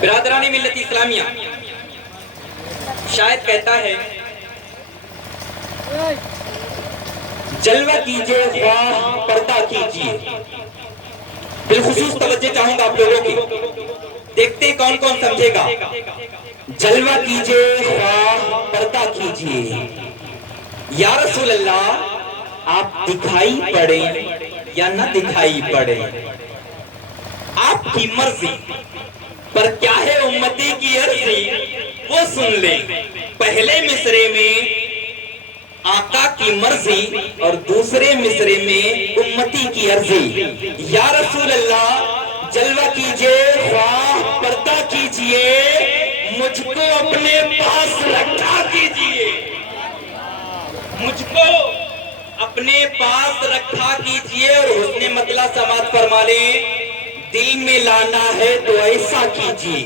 برادران ملت اسلامیہ، شاید کہتا ہے جلوہ کیجئے خواہ پردہ کیجئے۔ بالخصوص توجہ چاہوں گا آپ لوگوں کی، دیکھتے ہیں کون کون سمجھے گا۔ جلوہ کیجئے خواہ پردہ کیجئے، یا رسول اللہ آپ دکھائی پڑیں یا نہ دکھائی پڑیں، آپ کی مرضی، پر کیا ہے امتی کی عرضی وہ سن لیں۔ پہلے مصرے میں آقا کی مرضی اور دوسرے مصرے میں امتی کی عرضی۔ یا رسول اللہ جلوہ کیجئے خواہ پردہ کیجئے، مجھ کو اپنے پاس رکھا کیجئے، مجھ کو اپنے پاس رکھا کیجئے۔ اور حسن مطلع سماعت فرما لیں، دل میں لانا ہے تو ایسا کیجئے۔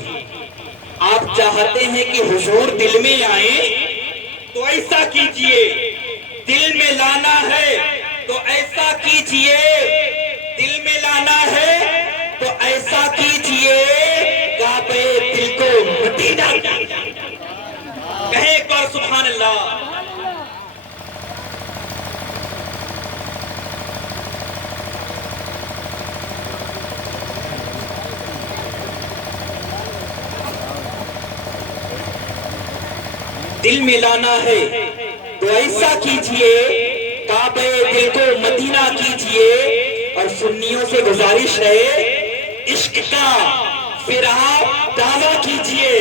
آپ چاہتے ہیں کہ حضور دل میں آئیں تو ایسا کیجئے، دل میں لانا ہے تو ایسا کیجئے، دل میں لانا ہے تو ایسا کیجئے، کعبے دل کو مدینہ کیجئے۔ کہیں ایک بار سبحان اللہ۔ دل میں لانا ہے تو ایسا کیجئے، کعبے دل کو مدینہ کیجئے۔ اور سنیوں سے گزارش ہے، عشق کا پھر آپ دعویٰ کیجئے،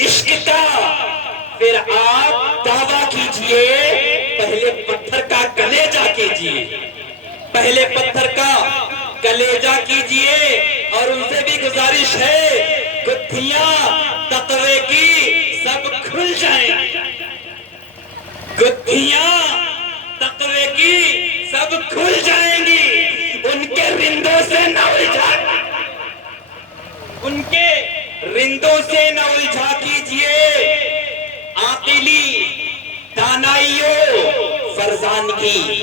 عشق کا پھر آپ دعویٰ کیجئے۔ پہلے پتھر کا کلیجہ کیجئے، پہلے پتھر کا کلیجہ کیجئے۔ اور ان سے بھی گزارش ہے، گتھیاں تقوی کی سب کھل جائیں، گتھیاں تقوی کی سب کھل جائیں گی۔ ان کے رندوں سے نہ الجھا، ان کے رندوں سے نہ الجھا کیجئے۔ عاقلی دانائیوں فرزان کی،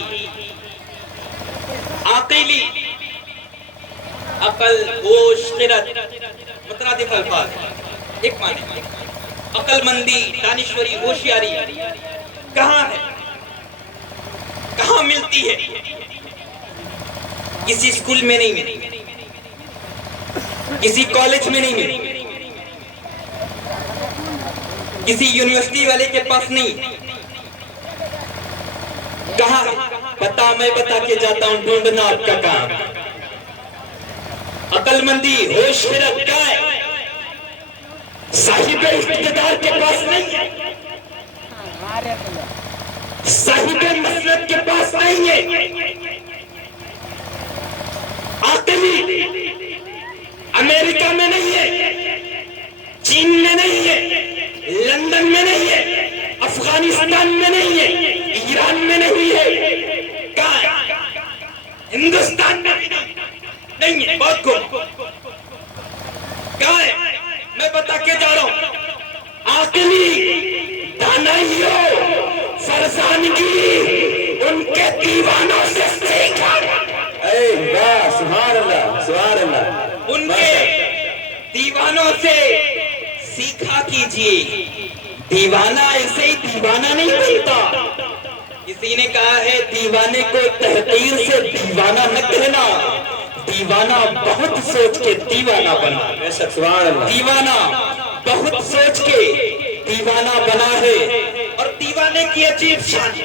عاقلی عقل ہوش خرد مترادف الفاظ، ایک معنی عقل مندی دانشوری ہوشیاری کہاں ہے، کہاں ملتی ہے؟ کسی اسکول میں نہیں ملی، کسی کالج میں نہیں ملی، کسی یونیورسٹی والے کے پاس نہیں۔ کہاں ہے؟ بتا میں بتا کے جاتا ہوں، ڈھونڈنا آپ کا کام۔ عقل مندی ہوش خرد کیا ہے؟ صاحب اقتدار کے پاس نہیں ہے، صاحب مسلک کے پاس نہیں ہے۔ عقلی امریکہ میں نہیں ہے، چین میں نہیں ہے، لندن میں نہیں ہے، افغانستان میں نہیں ہے، ایران میں نہیں ہے، کہاں ہے؟ ہندوستان میں نہیں ہے، بہت کو کہاں ہے؟ میں بتا کے جا رہا ہوں، عاقلی دانائیوں فرزانگی ان کے دیوانوں سے سیکھا۔ سبحان اللہ سبحان اللہ، ان کے دیوانوں سے سیکھا کیجئے۔ دیوانہ ایسے ہی دیوانہ نہیں بنتا۔ کسی نے کہا ہے دیوانے کو تحقیر سے دیوانہ نہ کہنا، دیوانہ بہت سوچ کے دیوانہ بنا۔ سبحان اللہ، دیوانہ بہت سوچ کے دیوانہ بنا ہے۔ اور دیوانے کی عجیب شان،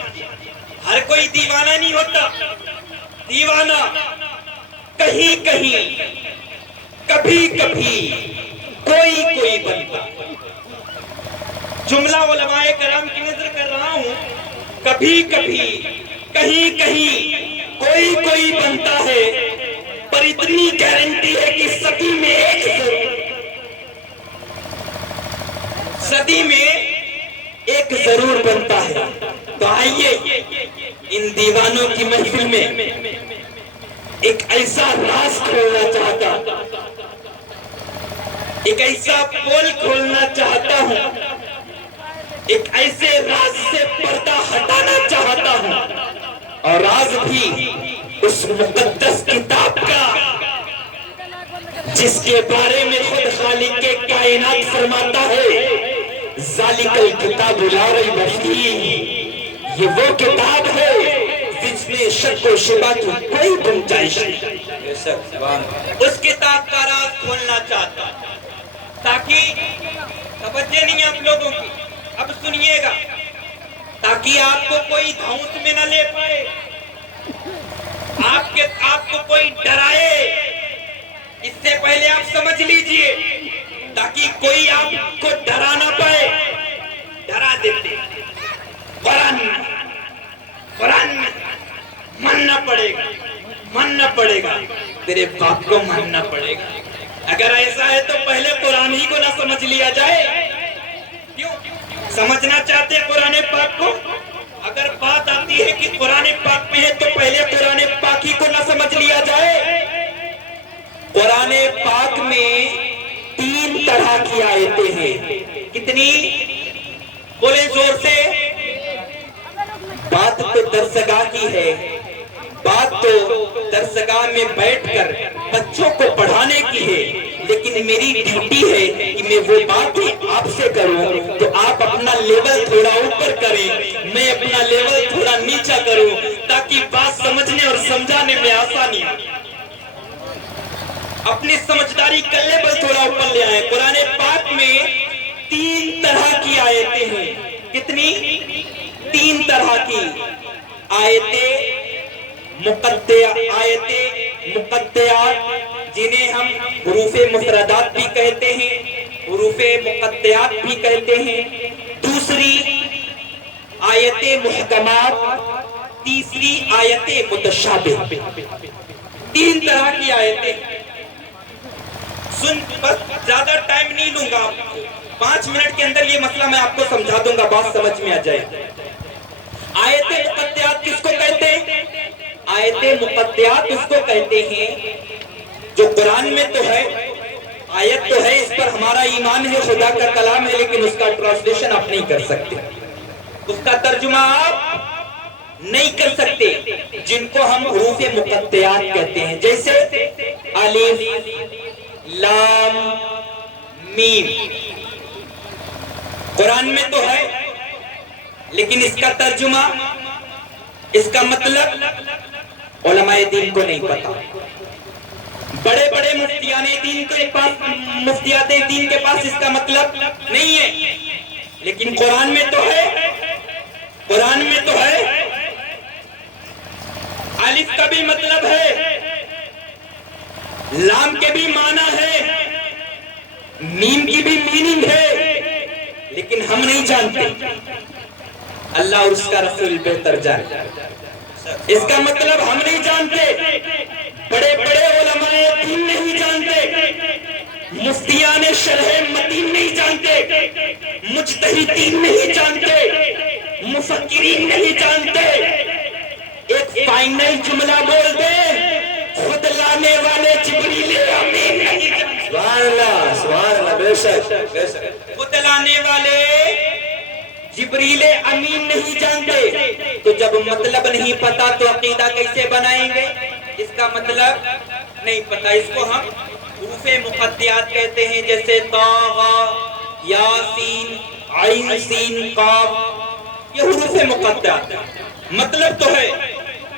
ہر کوئی دیوانہ نہیں ہوتا۔ دیوانہ کہیں کہیں کبھی کبھی کوئی کوئی بنتا۔ جملہ علماء کرام کی نظر کر رہا ہوں، کبھی کبھی کہیں کہیں کوئی کوئی بنتا ہے، پر اتنی گارنٹی ہے کہ صدی میں ایک صدی میں ایک ضرور بنتا ہے۔ تو آئیے ان دیوانوں کی محفل میں ایک ایسا راز کھولنا چاہتا، ایک ایسا پول کھولنا چاہتا ہوں، ایک ایسے راز سے پردہ ہٹانا چاہتا ہوں، اور راز بھی اس مقدس کتاب کا جس کے بارے میں خود خالق کے کائنات فرماتا ہے ذالک الکتاب لا ریب فیہ، یہ وہ کتاب ہے جس میں شک و شبہ کی کوئی گنجائش نہیں۔ اس کتاب کا راز کھولنا چاہتا تاکہ توجہ نہیں آپ لوگوں کی، اب سنیے گا، تاکہ آپ کو کوئی دھونس میں نہ لے پائے، آپ کو کوئی ڈرائے، اس سے پہلے آپ سمجھ لیجئے تاکہ کوئی آپ کو ڈرا نہ پائے۔ ڈرا دیتے قرآن میں ماننا پڑے گا، تیرے باپ کو ماننا پڑے گا۔ اگر ایسا ہے تو پہلے قرآن ہی کو نہ سمجھ لیا جائے؟ کیوں سمجھنا چاہتے ہیں قرآن پاک کو؟ اگر بات آتی ہے کہ قرآن پاک میں ہے تو پہلے قرآن پاک ہی کو نہ سمجھ لیا جائے؟ قرآن پاک میں 3 طرح کی آیتیں ہیں۔ کتنی؟ بولیں زور سے۔ بات تو درسگاہ کی ہے، بات تو درسگاہ میں بیٹھ کر بچوں کو پڑھانے کی ہے، لیکن میری ڈیوٹی ہے کہ میں وہ بات ہی آپ سے کروں، تو آپ اپنا لیول تھوڑا اوپر کریں، میں اپنا لیول تھوڑا نیچا کروں، تاکہ بات سمجھنے اور سمجھانے میں آسانی ہو۔ اپنی سمجھداری کا لیول تھوڑا اوپر لے آئے۔ قرآن پاک میں 3 طرح کی آیتیں ہیں۔ کتنی؟ 3 طرح کی آیتیں مقطعات، جنہیں ہم حروف مفردات بھی کہتے ہیں، حروف مقطعات بھی کہتے ہیں۔ دوسری آیتیں محکمات، تیسری آیتیں متشابہ۔ 3 طرح کی آیتیں۔ بس زیادہ ٹائم نہیں لوں گا، 5 منٹ کے اندر یہ مسئلہ میں آپ کو سمجھا دوں گا، بات سمجھ میں آ جائے۔ آیت مقطعات کس کو کہتے ہیں؟ آیت مقطعات اس کو کہتے ہیں جو قرآن میں تو ہے، آیت تو ہے، اس پر ہمارا ایمان ہے، خدا کا کلام ہے، لیکن اس کا ٹرانسلیشن آپ نہیں کر سکتے، اس کا ترجمہ آپ نہیں کر سکتے، جن کو ہم حروف مقطعات کہتے ہیں، جیسے الف، لام، میم۔ قرآن میں تو ہے، لیکن اس کا ترجمہ، اس کا مطلب علماء دین کو نہیں پتا۔ بڑے بڑے مفتیان دین کے پاس، مفتیات دین کے پاس اس کا مطلب نہیں ہے، لیکن قرآن میں تو ہے، قرآن میں تو ہے۔ الف کا بھی مطلب ہے، لام کے بھی معنی ہے، میم کی بھی میننگ ہے، لیکن ہم نہیں جانتے، اللہ اور اس کا رسول بہتر جانے۔ اس کا مطلب ہم نہیں جانتے، بڑے بڑے علماء دین نہیں جانتے، مفتیان شرح متین نہیں جانتے، مجتہدین نہیں جانتے، مفکرین نہیں جانتے۔ ایک فائنل جملہ بول دے، خود لانے والے جبریل امین نہیں جانتے۔ سبحان اللہ، سبحان اللہ، بے شک بے شک۔ خود لانے والے جبریل امین نہیں جانتے، تو جب مطلب نہیں پتا تو عقیدہ کیسے بنائیں گے؟ اس کا مطلب نہیں پتا، اس کو ہم حروف مقطعات کہتے ہیں، جیسے طٰ، یاسین، عین سین قاف، یہ حروف مقطعات۔ مطلب تو ہے،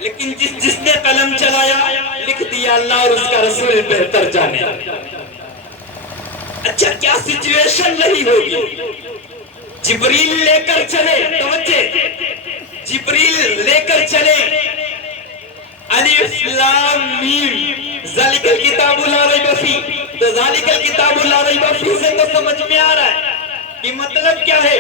لیکن جس نے قلم چلایا لکھ دیا، اللہ اور اس کا رسول بہتر جانے۔ اچھا کیا سچویشن رہی ہوگی؟ جبریل لے کر چلے، توجہ، جبریل لے کر چلے، الف لام میم، ذالک الکتاب لا ریب فیہ، تو ذالک الکتاب لا ریب فیہ سے تو سمجھ میں آ رہا ہے کہ مطلب کیا ہے،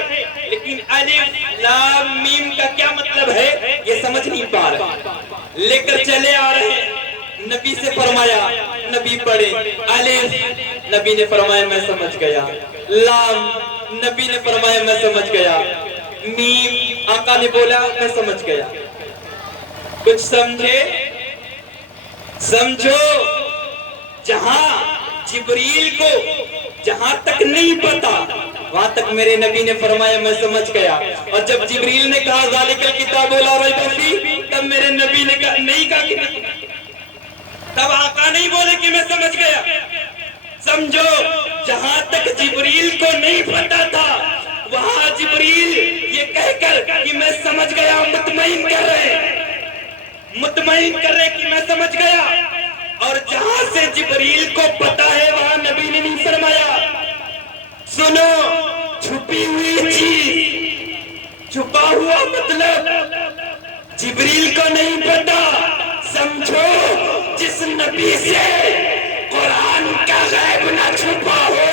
لیکن الف لام میم کا کیا مطلب ہے یہ سمجھ نہیں پا رہے۔ لے کر چلے آ رہے ہیں، نبی سے فرمایا، نبی پڑھے، الف، نبی نے فرمایا میں سمجھ گیا، لام، نبی نے فرمایا میں سمجھ گیا، میم، آقا نے بولا میں سمجھ گیا۔ کچھ سمجھے؟ سمجھو، جہاں جبریل کو جہاں تک نہیں پتا وہاں تک میرے نبی نے فرمایا میں سمجھ گیا، اور جب جبریل نے کہا ذالک الکتاب لا ریب فیہ، تب میرے نبی نے نہیں کہا کہ تب آقا نہیں بولے کہ میں سمجھ گیا، سمجھو جہاں تک جبریل کو نہیں پتا تھا وہاں جبریل یہ کہہ کر کہ میں سمجھ گیا مطمئن کر رہے کہ میں سمجھ گیا، اور جہاں سے جبریل کو پتا ہے وہاں نبی نے نہیں فرمایا سنو چھپی ہوئی چیز، چھپا ہوا مطلب جبریل کو نہیں پتا، سمجھو جس نبی سے قرآن کا غیب نہ چھپا ہو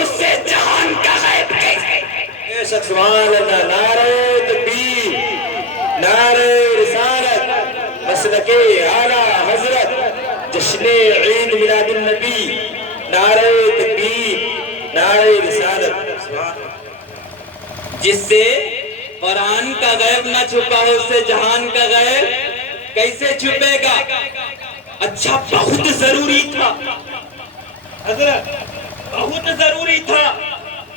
اس سے جہان کا غیب کیسے؟ سبحان اللہ، نعرہ تکبیر، نعرہ رسالت، مسلک اعلیٰ حضرت، جشن عید میلاد النبی، نعرہ تکبیر، نعرہ رسالت۔ جس سے قرآن کا غیب نہ چھپا ہو اس سے جہان کا غیب کیسے چھپے گا؟ اچھا بہت ضروری تھا حضرت، بہت ضروری تھا۔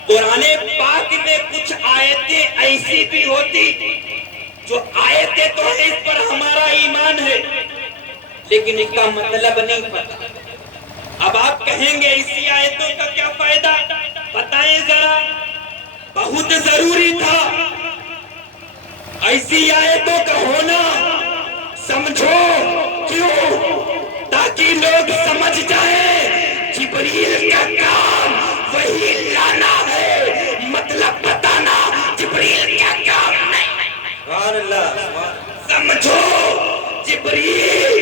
قرآن پاک میں کچھ آیتیں ایسی بھی ہوتی جو آیتیں تو ہے اس پر ہمارا ایمان ہے لیکن اس کا مطلب نہیں پتا۔ اب آپ کہیں گے اسی آیتوں کا کیا فائدہ؟ بتائیں ذرا، بہت ضروری تھا ایسی آیتوں کا ہونا، سمجھو کیوں؟ تاکہ لوگ سمجھ جائیں جبریل کا کام وہی لانا ہے، مطلب بتانا جبریل کا کام نہیں۔ سبحان اللہ، سمجھو جبریل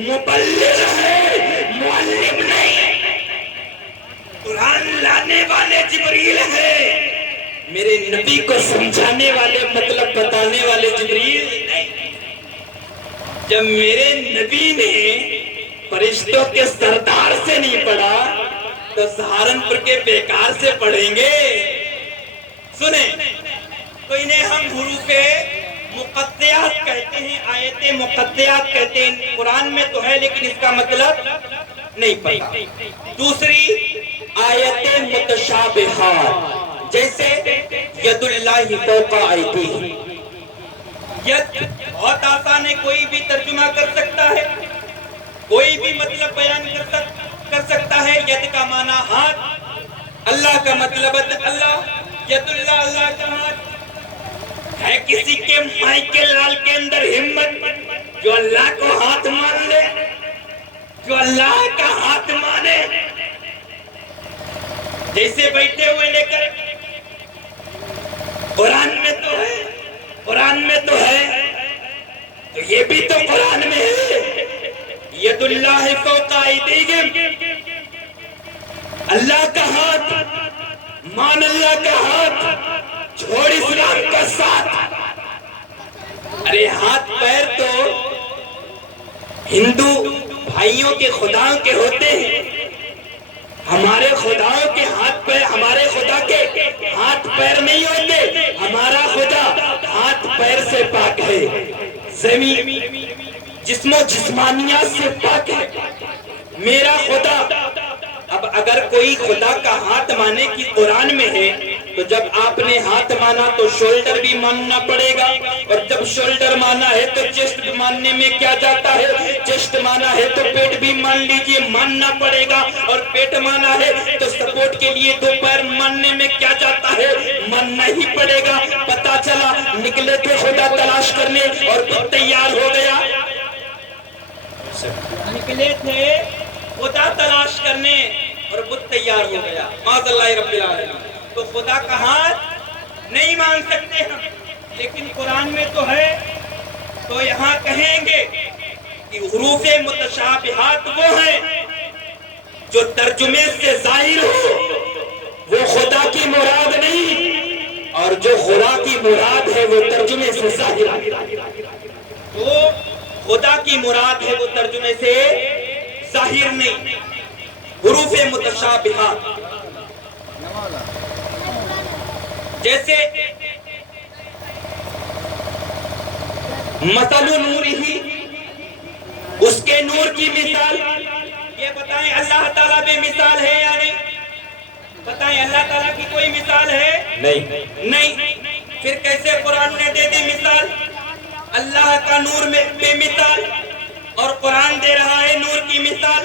مبلغ ہے، معلم نہیں۔ قرآن لانے والے جبریل ہے، میرے نبی کو سمجھانے والے مطلب بتانے والے جبریل نہیں۔ جب میرے نبی نے فرشتوں کے سردار سے نہیں پڑھا تو سہارنپور کے بیکار سے پڑھیں گے؟ سنیں تو انہیں ہم حروف مقطعات کہتے ہیں، آیت مقطعات کہتے ہیں۔ قرآن میں تو ہے لیکن اس کا مطلب نہیں پتا۔ دوسری آیت متشابہات، جیسے ید اللہ فوق ایدیہم، ید بہت آسان ہے، کوئی بھی ترجمہ کر سکتا ہے، کوئی بھی مطلب بیان کر سکتا ہے۔ ید کا معنی ہاتھ، اللہ کا مطلب اللہ، ید اللہ، اللہ کا ہاتھ۔ ہے کسی کے مائیکل لال کے اندر ہمت جو اللہ کو ہاتھ مان لے، جو اللہ کا ہاتھ مانے؟ جیسے بیٹھے ہوئے لے کر قرآن میں تو ہے، قرآن میں تو ہے، تو یہ بھی تو قرآن میں ہے، ید اللہ فوق ایدیہم، اللہ کا ہاتھ، مان اللہ کا ہاتھ، چھوڑ اسلام کا ساتھ۔ ارے ہاتھ پیر تو ہندو بھائیوں کے خداؤں کے ہوتے ہیں، ہمارے خداؤں کے ہاتھ پیر، ہمارے خدا کے ہاتھ پیر نہیں ہوتے۔ ہمارا خدا ہاتھ پیر سے پاک ہے، زمین جسم و جسمانیات سے پاک ہے میرا خدا۔ اب اگر کوئی خدا کا ہاتھ مانے کی قرآن میں ہے تو جب آپ نے ہاتھ مانا تو شولڈر بھی ماننا پڑے گا، اور جب شولڈر مانا ہے تو چیسٹ بھی ماننے میں کیا جاتا ہے؟ چیسٹ مانا ہے تو پیٹ بھی مان لیجئے، ماننا پڑے گا، اور پیٹ مانا ہے تو سپورٹ کے لیے دو پیر ماننے میں کیا جاتا ہے؟ ماننا ہی پڑے گا۔ پتا چلا نکلے تھے خدا تلاش کرنے اور خود تیار ہو گیا، نکلے تھے خدا تلاش کرنے اور بت تیار ہو گیا، معاذ اللہ رب العالمین۔ تو خدا کا ہاتھ نہیں مان سکتے ہم، لیکن قرآن میں تو ہے۔ تو یہاں کہیں گے کہ حروف متشابہات وہ ہیں جو ترجمے سے ظاہر ہو، وہ خدا کی مراد نہیں، اور جو خدا کی مراد ہے وہ ترجمے سے ظاہر ہے۔ تو خدا کی مراد ہے وہ ترجمے سے ظاہر نہیں۔ حروف متشابہات جیسے مثل نورہ، اس کے نور کی مثال، یہ بتائیں اللہ تعالیٰ بے مثال ہے یا نہیں؟ بتائیں اللہ تعالیٰ کی کوئی مثال ہے؟ نہیں۔ پھر کیسے قرآن نے دے دی مثال؟ اللہ کا نور میں بے مثال اور قرآن دے رہا ہے نور کی مثال۔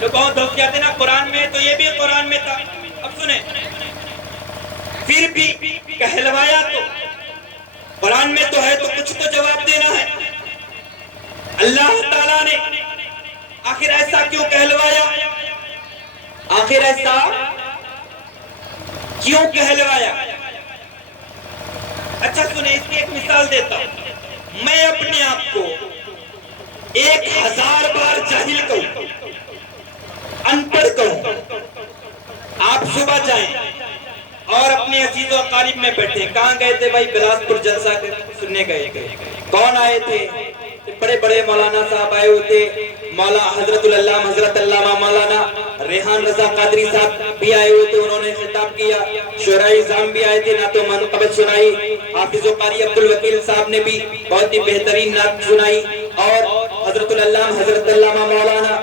لوگ بہت دھوکے جاتے نا قرآن میں تو یہ بھی قرآن میں تھا. اب سنیں پھر بھی کہلوایا تو قرآن میں تو ہے تو کچھ تو جواب دینا ہے. اللہ تعالیٰ نے آخر ایسا کیوں کہلوایا؟ آخر ایسا کیوں کہلوایا؟ اچھا سنیں اس کی ایک مثال دیتا ہوں. میں اپنے آپ کو 1000 بار جاہل کہوں، ان پڑھ کہوں. آپ صبح جائیں اور اپنے عزیز و اقارب میں بیٹھے. کہاں گئے تھے بھائی؟ بلاسپور جلسہ سننے گئے تھے. کون آئے تھے؟ بڑے بڑے مولانا صاحب آئے ہوتے. حضرت العلامہ حضرت علامہ مولانا ریحان رضا قادری صاحب بھی آئے ہوئے تھے. انہوں نے خطاب کیا. شعراء اعظام بھی آئے تھے، نعت و منقبت سنائی. حافظ و قاری عبدالوکیل صاحب نے بھی بہت ہی بہترین نعت سنائی. اور حضرت العلامہ حضرت علامہ مولانا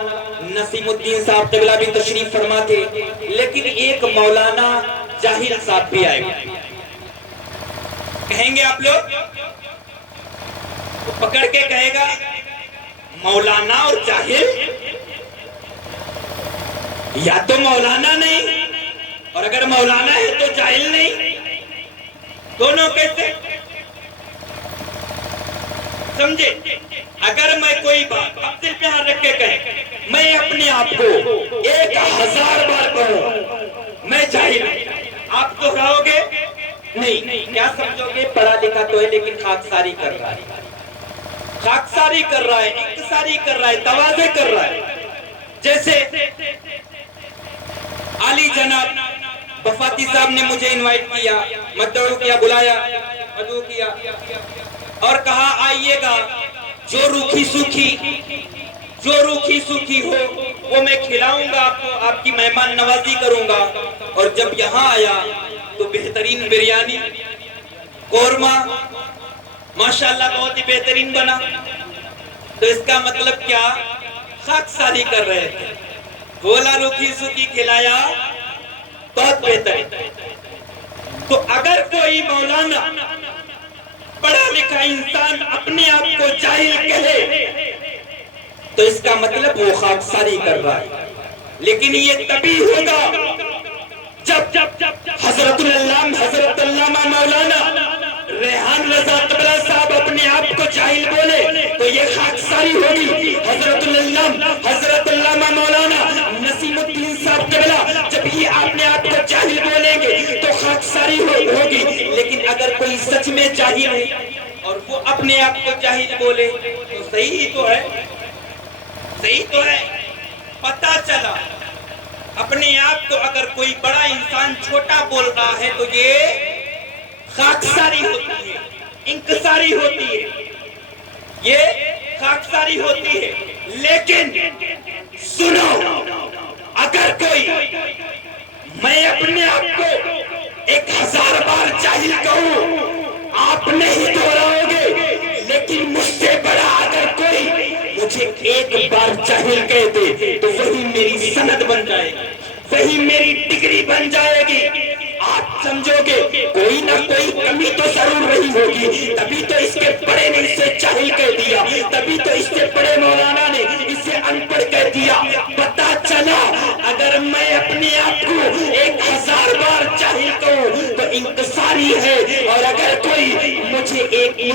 نسیم الدین صاحب قبلہ بھی تشریف فرما تھے. لیکن ایک مولانا جاہل صاحب بھی آئے. کہیں گے آپ لوگ پکڑ کے کہے گا مولانا اور جاہل، یا تو مولانا نہیں اور اگر مولانا ہے تو جاہل نہیں. دونوں کیسے سمجھے؟ اگر میں کوئی بات اب دل پہ ہاتھ رکھ کے کہے میں اپنے آپ کو 1000 بار کہوں میں جاہل، آپ تو کہو گے نہیں. کیا سمجھو گے؟ پڑھا لکھا تو ہے لیکن خاکساری کر رہا ہے، خاکساری کر رہا ہے، انکساری کر رہا ہے، تواضع کر رہا ہے. جیسے علی جناب وفاتی صاحب نے مجھے انوائٹ کیا، مدعو کیا، بلایا، مدعو کیا اور کہا آئیے گا، جو روکھی سوکھی ہو وہ میں کھلاؤں گا آپ کو، آپ کی مہمان نوازی کروں گا. اور جب یہاں آیا تو بہترین بریانی، قورمہ ماشاءاللہ بہت ہی بہترین بنا. تو اس کا مطلب کیا؟ خاکساری کر رہے تھے. بولا روکھی سوکھی کھلایا بہت بہتر. تو اگر کوئی مولانا پڑھا لکھا انسان اپنے آپ کو جاہل کہے تو اس کا مطلب وہ خاکساری کر رہا ہے. لیکن یہ تبھی ہوگا جب حضرت العلامہ حضرت علامہ مولانا ریحان رضا قبلہ صاحب اپنے آپ کو جاہل بولے تو یہ خاکساری ہوگی. حضرت العلامہ حضرت علامہ مولانا نسیم الدین صاحب قبلہ جب یہ اپنے آپ کو جاہل بولیں گے تو خاکساری ہوگی. لیکن اگر کوئی سچ میں جاہل ہے اور وہ اپنے آپ کو جاہل بولے تو صحیح تو ہے، صحیح تو ہے. پتہ چلا اپنے آپ کو اگر کوئی بڑا انسان چھوٹا بول رہا ہے تو یہ خاکساری ہوتی ہے، انکساری ہوتی ہے، یہ خاکساری ہوتی ہے. لیکن سنو، اگر کوئی میں اپنے آپ کو 1000 بار جاہل کہوں آپ نہیں دہراؤ گے، لیکن مجھ سے بڑا اگر کوئی مجھے ایک بار جاہل کہہ دے تو وہی میری سند بن جائے گی، وہی میری ڈگری بن جائے گی. آپ سمجھو گے کوئی نہ کوئی کمی تو ضرور رہی ہوگی، تبھی تو اس کے بڑے نے اسے جاہل کہہ دیا، تبھی تو اس سے بڑے مولانا نے اسے ان پڑھ کہہ دیا. پتہ چلا اگر میں اپنے آپ کو 1000 بار جاہل کہوں تو انکساری ہے، اور اگر کوئی مجھ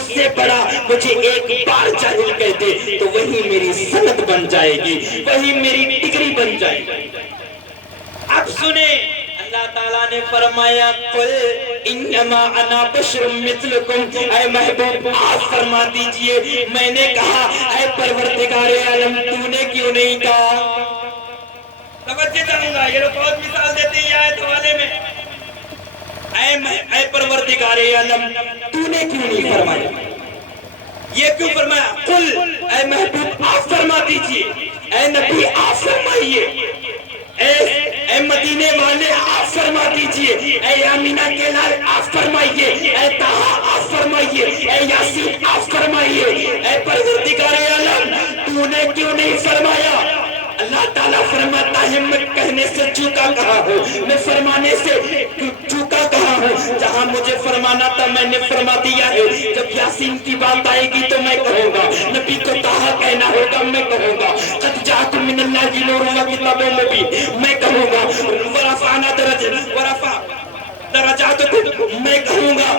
سے بڑا مجھے ایک بار جاہل کہہ دے تو وہی میری سند بن جائے گی، وہی میری ڈگری بن جائے گی. اب سنیں اللہ تعالیٰ نے فرمایا قل انما انا بشر مثلکم، اے محبوب آپ فرما دیجئے میں نے کہا اے پروردگار عالم تو نے کیوں نہیں کہا؟ توجہ چاہوں گا، یہ لوگ بہت مثال دیتے ہیں آیت حوالے میں. اے پروردگار عالم تو نے کیوں نہیں فرمایا؟ یہ کیوں فرمایا؟ قل اے محبوب آپ فرما دیجئے، اے نبی آپ فرمائیے، اے مدینے والے آپ فرما دیجئے، اے آمینہ کے لال آپ فرمائیے، اے طہا آپ فرمائیے، اے یاسین آپ فرمائیے. اے پروردگار عالم تو نے کیوں نہیں فرمایا؟ اللہ تعالیٰ فرماتا ہے میں کہنے سے چوکا کہا ہوں، میں فرمانے سے چوکا کہا ہوں. ہوں، جہاں مجھے فرمانا تھا میں نے فرما دیا ہے۔ جب یاسین کی بات آئے گی تو میں کہوں گا، نبی کو طٰہٰ کہنا ہوگا میں کہوں گا، قد جاءکم من اللہ نور و کتاب مبین میں کہوں گا، ورفعنا درجاتکم میں کہوں گا،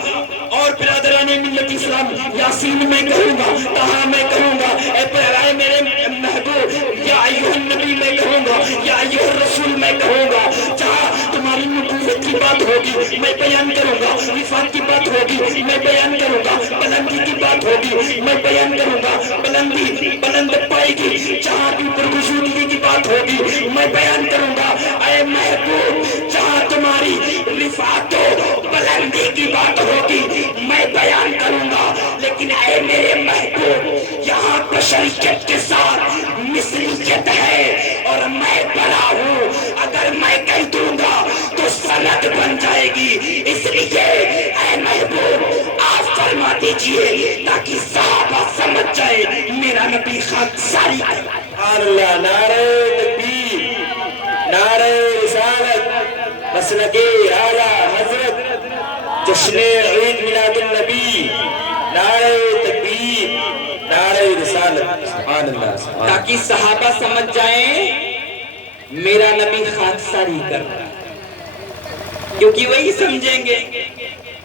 اور برادران ملت اسلام یاسین میں کہوں گا، طٰہٰ میں کہوں گا، اے پیارے میرے محبوب یا ایھا النبی میں کہوں گا، یا ایھا الرسول میں کہوں گا۔ جہاں تمہاری نبوت کی بات ہوگی میں بیان کروں گا، وفات کی بات ہوگی میں بیان کروں گا، بلندی کی بات ہوگی میں بیان کروں گا، بلندی بلند پائے گی، جہاں بھی پرگشودگی کی بات ہوگی میں بیان کروں گا۔ اے محبوب جہاں تمہاری رفعت و بلندی کی بات ہوگی میں بیان کروں گا، لیکن اے میرے محبوب یہاں بشریت کے ساتھ مثلیت ہے اور میں بڑا ہوں، اگر میں کہہ دوں گا تو سند بن جائے گی، اس لیے اے محبوب آپ فرما دیجئے تاکہ صحابہ سمجھ جائے میرا نبی خاکساری ہے۔ اللہ، نعرہ تکبیر، نعرہ رسالت، مسلک اعلیٰ حضرت، جشن عید میلاد النبی، نعرہ تکبیر، نعرہ رسالت، سبحان اللہ، سبحان اللہ۔ تاکہ صحابہ سمجھ جائیں میرا نبی خاکساری کر رہا ہے، کیونکہ وہی سمجھیں گے،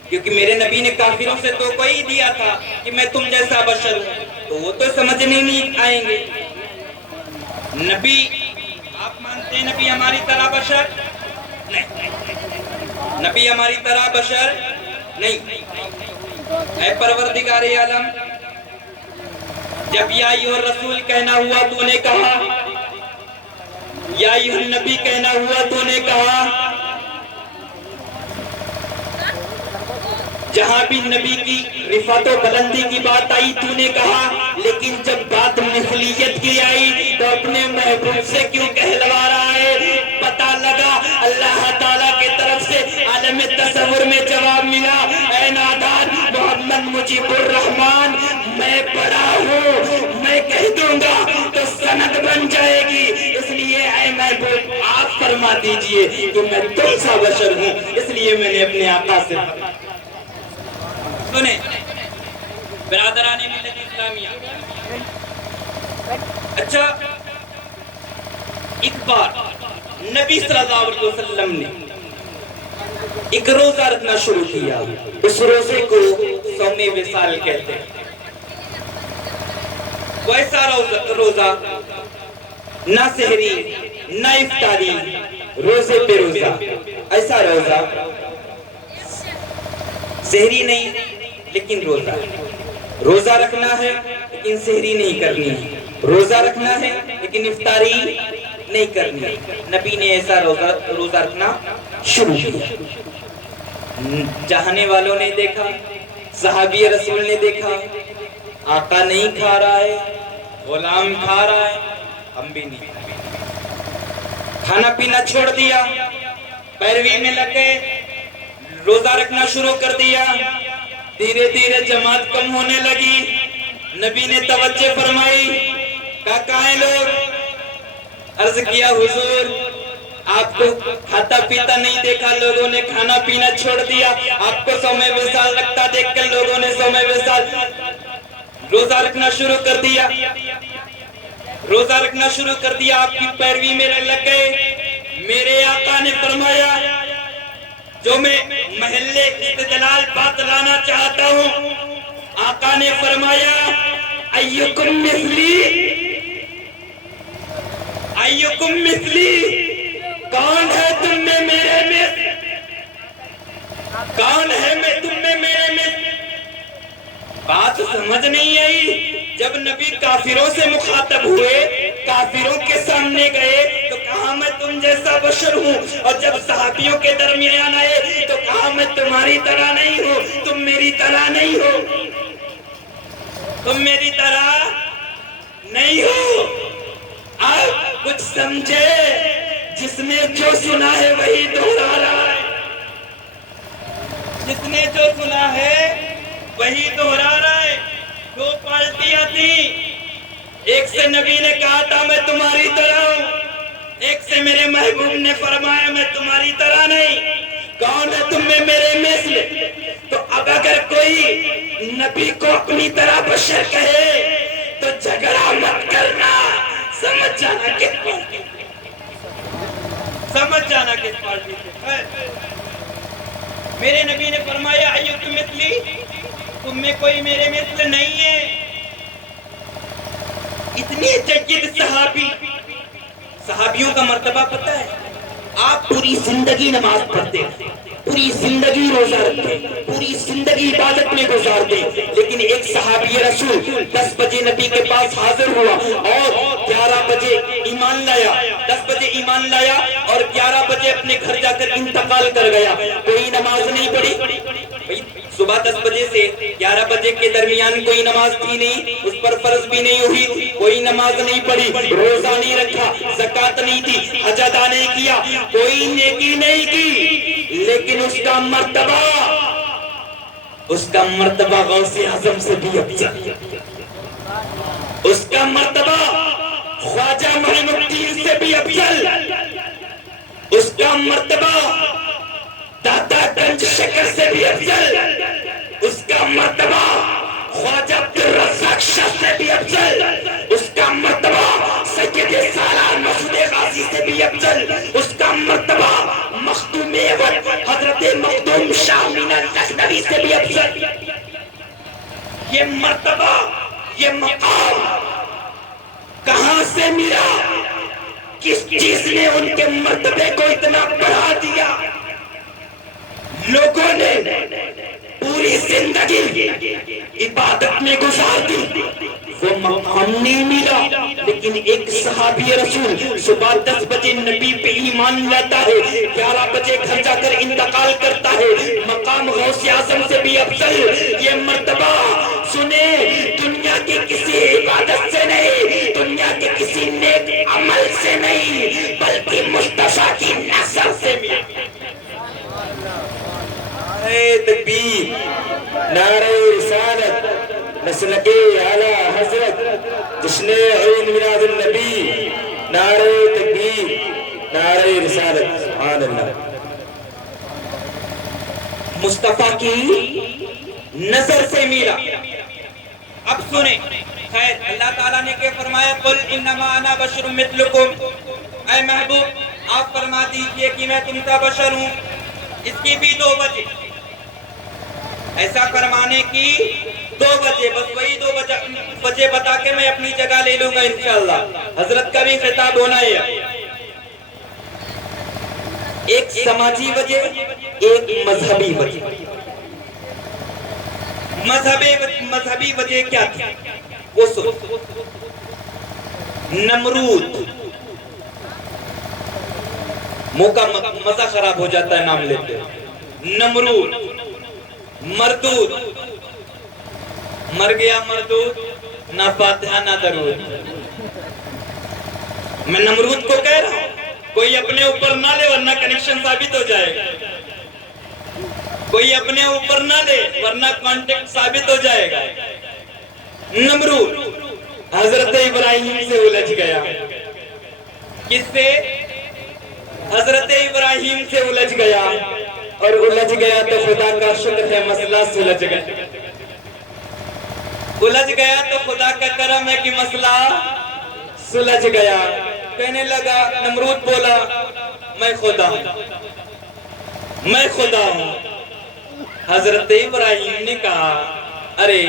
کیونکہ میرے نبی نے کافروں سے تو کوئی دیا تھا کہ میں تم جیسا بشر ہوں، تو وہ تو سمجھنے نہیں آئیں گے۔ نبی آپ مانتے ہیں نبی ہماری طرح بشر نہیں، نبی ہماری طرح بشر نہیں۔ اے پروردگار عالم، جب یا ایھا الرسول کہنا ہوا تو نے کہا، یا ایھا النبی کہنا ہوا تو نے کہا، جہاں بھی نبی کی رفعت و بلندی کی بات آئی تو نے کہا، لیکن جب بات مثلیت کی آئی تو اپنے محبوب سے کیوں کہلوا رہا ہے؟ پتہ لگا اللہ تعالیٰ کی طرف سے عالم تصور میں جواب ملا، اے نادان محمد مجیب الرحمن میں بڑا ہوں، میں کہہ دوں گا تو سند بن جائے گی، اس لیے اے محبوب آپ فرما دیجئے کہ میں تم سا بشر ہوں، اس لیے میں نے اپنے آقا سے سنیں برادران ملت اسلامیہ۔ اچھا، ایک بار نبی صلی اللہ علیہ وسلم نے ایک روزہ رکھنا شروع کیا، اس روزے کو صوم وصال کہتے ہیں۔ وہ ایسا روزہ نہ سحری نہ افطاری، روزے پہ روزہ، ایسا روزہ سحری نہیں لیکن روزہ، روزہ رکھنا ہے لیکن سحری نہیں کرنی ہے، روزہ رکھنا ہے لیکن افطاری نہیں کرنی۔ نبی نے ایسا روزہ رکھنا شروع کیا، چاہنے والوں نے دیکھا، صحابی رسول نے دیکھا، آقا نہیں کھا رہا ہے، غلام کھا رہا ہے، ہم بھی نہیں، کھانا پینا چھوڑ دیا، پیروی میں لگ گئے، روزہ رکھنا شروع کر دیا، دھیرے دھیرے جماعت کم ہونے لگی، نبی نے توجہ فرمائی، کہا کہاں ہیں لوگ؟ عرض کیا حضور آپ کو کھاتا پیتا نہیں دیکھا، لوگوں نے کھانا پینا چھوڑ دیا، آپ کو صوم وصال رکھتا دیکھ کر لوگوں نے صوم وصال روزہ رکھنا شروع کر دیا، روزہ رکھنا شروع کر دیا، آپ کی پیروی میں لگ گئے۔ میرے آقا نے فرمایا، جو میں محلے استدلال بات لانا چاہتا ہوں، آقا نے فرمایا ایکم مثلی، ایکم مثلی، کون ہے تم میں میرے میں، کون ہے میں تم میں میرے میں؟ بات سمجھ نہیں آئی۔ جب نبی کافروں سے مخاطب ہوئے، کافروں کے سامنے گئے تو کہا میں تم جیسا بشر ہوں، اور جب صحابیوں کے درمیان آئے تو کہا میں تمہاری طرح نہیں ہوں، تم میری طرح نہیں ہو، تم میری طرح نہیں ہو۔ آپ کچھ سمجھے، جس نے جو سنا ہے وہی دہرا رہا ہے، جس نے جو سنا ہے وہی دہرا رہا ہے۔ دو پارٹیاں تھیں، ایک سے نبی نے کہا تھا میں تمہاری طرح ہوں، ایک سے میرے محبوب نے فرمایا میں تمہاری طرح نہیں۔ کون ہے تم میں میرے مثل؟ تو اب اگر کوئی نبی کو اپنی طرح بشر کہے تو جھگڑا مت کرنا، سمجھ جانا کس پارٹی، سمجھ جانا کس پارٹی سے۔ میرے نبی نے فرمایا ایتم مثلی، تم میں کوئی میرے مثل نہیں ہے۔ اتنی جید صحابی، صحابیوں کا مرتبہ پتہ ہے؟ آپ پوری زندگی نماز پڑھتے، پوری زندگی روزہ رکھتے، پوری زندگی عبادت میں گزارتے، لیکن ایک صحابی رسول 10 بجے نبی کے پاس حاضر ہوا اور 11 بجے ایمان لایا، 10 بجے ایمان لایا اور 11 بجے اپنے گھر جا کر انتقال کر گیا۔ کوئی نماز نہیں پڑھی، صبح 10 بجے سے 11 بجے کے درمیان کوئی نماز تھی نہیں، اس پر فرض بھی نہیں ہوئی، کوئی نماز نہیں پڑھی، روزہ نہیں رکھا، زکوٰۃ نہیں دی، حج ادا نہیں کیا، کوئی نیکی نہیں کی، لیکن اس کا مرتبہ غوث اعظم سے بھی افضل، اس کا مرتبہ خواجہ معین الدین سے بھی افضل، اس کا مرتبہ داتا گنج شکر سے بھی افضل، اس کا مرتبہ خواجہ عبدالرزاق شاہ سے بھی افضل، اس کا مرتبہ سید سالار مسعود غازی سے بھی افضل، اس کا مرتبہ مخدوم حضرت مخدوم شاہ امین الغزنوی سے بھی افضل۔ یہ مرتبہ، یہ مقام کہاں سے ملا؟ کس چیز نے ان کے مرتبے کو اتنا بڑھا دیا؟ لوگوں نے پوری زندگی عبادت میں گزار دی، وہ مقام نہیں ملا، لیکن ایک صحابی رسول صبح 10 بجے نبی پہ ایمان لاتا ہے، 11 بجے گھر جا کر انتقال کرتا ہے، مقام غوث اعظم سے بھی افضل۔ یہ مرتبہ سنے، دنیا کی کسی عبادت سے نہیں، دنیا کے کسی نیک عمل سے نہیں، بلکہ مصطفیٰ کی نظر سے ملا۔ نعرہ تکبیر، نعرہ رسالت، مسلک اعلی حضرت، جشن عید میلاد النبی، نعرہ تکبیر، نعرہ رسالت، سبحان اللہ۔ مصطفیٰ کی نظر سے ملا۔ اب سنیں، خیر اللہ تعالیٰ نے کیا فرمایا؟ قل انما انا بشر مثلکم، اے محبوب آپ فرما دیجئے کہ میں تم کا بشر ہوں۔ اس کی بھی 2 وجہ، ایسا فرمانے کی 2 وجہ، بس وہی 2 وجہ بتا کے میں اپنی جگہ لے لوں گا انشاءاللہ، حضرت کا بھی خطاب ہونا ہے۔ ایک سماجی وجہ، ایک مذہبی وجہ۔ مذہبی وجہ کیا تھی وہ سن۔ نمرود، منہ کا مزہ خراب ہو جاتا ہے نام لیتے، نمرود، مردود، مر گیا مردود، نہ فاتحہ نہ درود۔ میں نمرود کو کہہ رہا ہوں، کوئی اپنے اوپر نہ لے ورنہ کنیکشن ثابت ہو جائے گا، کوئی اپنے اوپر نہ لے ورنہ کانٹیکٹ ثابت ہو جائے گا۔ نمرود حضرت ابراہیم سے الجھ گیا۔ کس سے؟ حضرت ابراہیم سے الجھ گیا، اور الجھ گیا تو خدا کا شکر ہے مسئلہ سلجھ گیا، الجھ گیا تو خدا کا کرم ہے کہ مسئلہ سلجھ گیا۔ کہنے لگا، نمرود بولا میں خدا ہوں، میں خدا ہوں۔ حضرت ابراہیم نے کہا ارے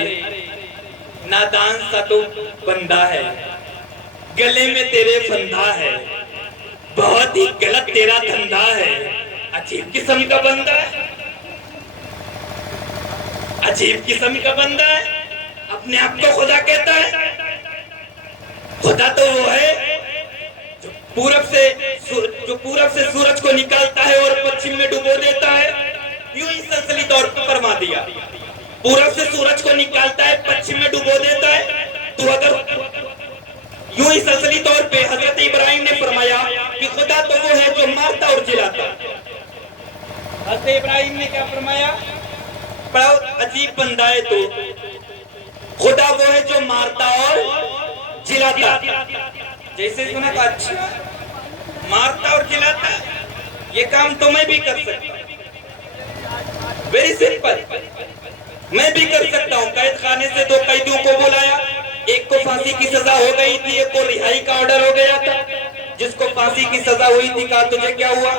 نادان سا تو بندہ ہے، گلے میں تیرے فندہ ہے، بہت ہی غلط تیرا دھندہ ہے، عجیب قسم کا بندہ ہے، عجیب قسم کا بندہ ہے، اپنے آپ کو خدا کہتا ہے۔ خدا تو وہ ہے جو پورب سے سورج کو نکالتا ہے اور پچھم میں ڈبو دیتا ہے۔ یوں ہی سلسلی طور پر فرما دیا، پورب سے سورج کو نکالتا ہے، پچھم میں ڈبو دیتا ہے۔ تو اگر یوں ہی سلسلی طور پہ حضرت ابراہیم نے فرمایا کہ خدا تو وہ ہے جو مارتا اور جلاتا۔ حضرت ابراہیم نے کیا فرمایا؟ بڑا عجیب بندہ ہے تو، خدا وہ ہے جو مارتا اور جلاتا۔ جیسے سنا اچھا مارتا اور جلاتا، یہ کام تو میں بھی کر سکتا، ویری سمپل. میں بھی کر سکتا ہوں. قید خانے سے 2 قیدیوں کو بلایا, ایک کو پھانسی کی سزا ہو گئی تھی, ایک کو رہائی کا آرڈر ہو گیا تھا. جس کو پھانسی کی سزا ہوئی تھی کہا تجھے کیا ہوا؟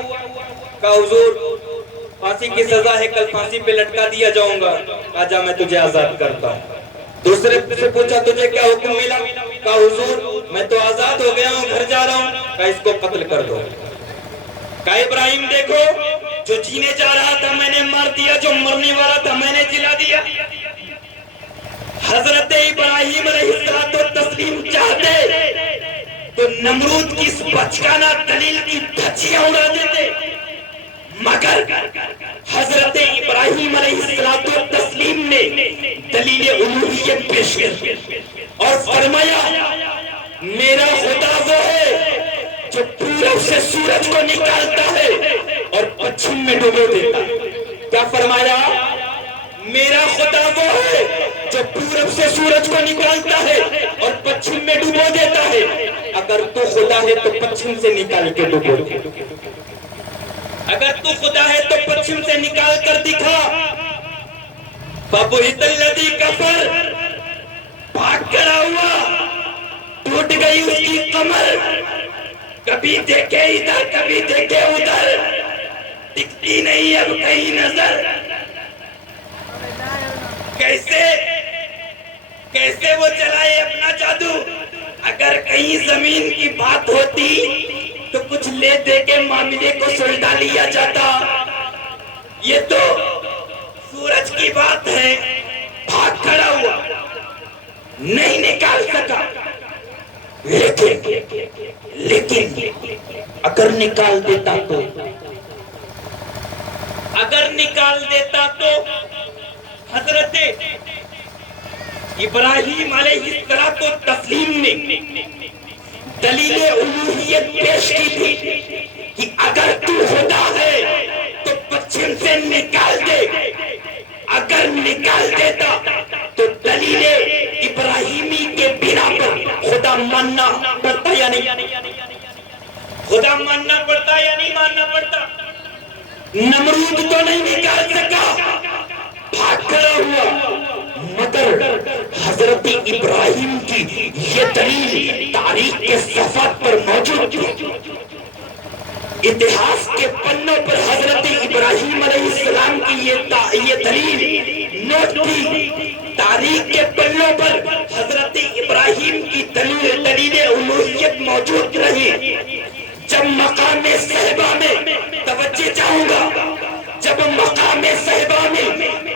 کہا حضور پھانسی کی سزا ہے, کل پھانسی پہ لٹکا دیا جاؤں گا. کہا جا میں تجھے آزاد کرتا ہوں. دوسرے سے پوچھا تجھے کیا حکم ملا؟ کہا حضور میں تو آزاد ہو گیا ہوں, گھر جا رہا ہوں. کہا اس کو قتل کر دو. کہا ابراہیم دیکھو, جو جینے جا رہا تھا میں نے مار دیا, جو مرنے والا تھا میں نے جلا دیا. حضرت ابراہیم علیہ الصلوۃ والتسلیم چاہتے تو نمرود کی اس بچکانہ دلیل کی دھچیاں اڑا دیتے, مگر حضرت ابراہیم علیہ الصلوۃ والتسلیم نے دلیل الوہیت پیش کی اور فرمایا میرا خدا وہ ہے جو پورب سے سورج کو نکالتا ہے اور پچھم میں ڈبو دیتا ہے. کیا فرمایا؟ میرا خدا وہ ہے جو پورب سے سورج کو نکالتا ہے اور پچھم میں ڈبو دیتا ہے. اگر تو خدا ہے تو پچھم سے نکال کے ڈبو دے. اگر تو خدا ہے تو پچھم سے نکال کر دکھا. فَبُهِتَ الَّذِي كَفَرَ, بھاگ کر ہوا, ٹوٹ گئی اس کی کمر. کبھی دیکھے ادھر کبھی دیکھے ادھر, دکھتی نہیں اب کہیں نظر. کیسے وہ چلائے اپنا جادو؟ اگر کہیں زمین کی بات ہوتی تو کچھ لے دے کے معاملے کو سلٹا لیا جاتا. یہ تو سورج کی بات ہے. بھاگ کھڑا ہوا, نہیں نکال سکا. لیکن اگر نکال دیتا تو حضرت ابراہیم علیہ الصلوۃ والتسلیم نے دلیل الوہیت پیش کی تھی کہ اگر تو خدا ہے تو پچھم سے نکال دے. اگر نکال دیتا تو دلیل ابراہیمی کے بنا پر خدا ماننا پڑتا یا نہیں؟ خدا ماننا پڑتا یا نہیں ماننا پڑتا؟ نمرود تو نہیں نکال سکا, بھاگ کھڑا ہوا, مگر حضرت ابراہیم کی یہ دلیل تاریخ کے صفحات پر موجود تھی. اتہاس کے پنوں پر حضرت ابراہیم علیہ السلام کی یہ دلیل نوٹ تھی. تاریخ کے پنوں پر حضرت ابراہیم کی دلیل الوہیت موجود رہی. جب مقام صحبہ میں توجہ چاہوں گا, جب مقام صحبہ میں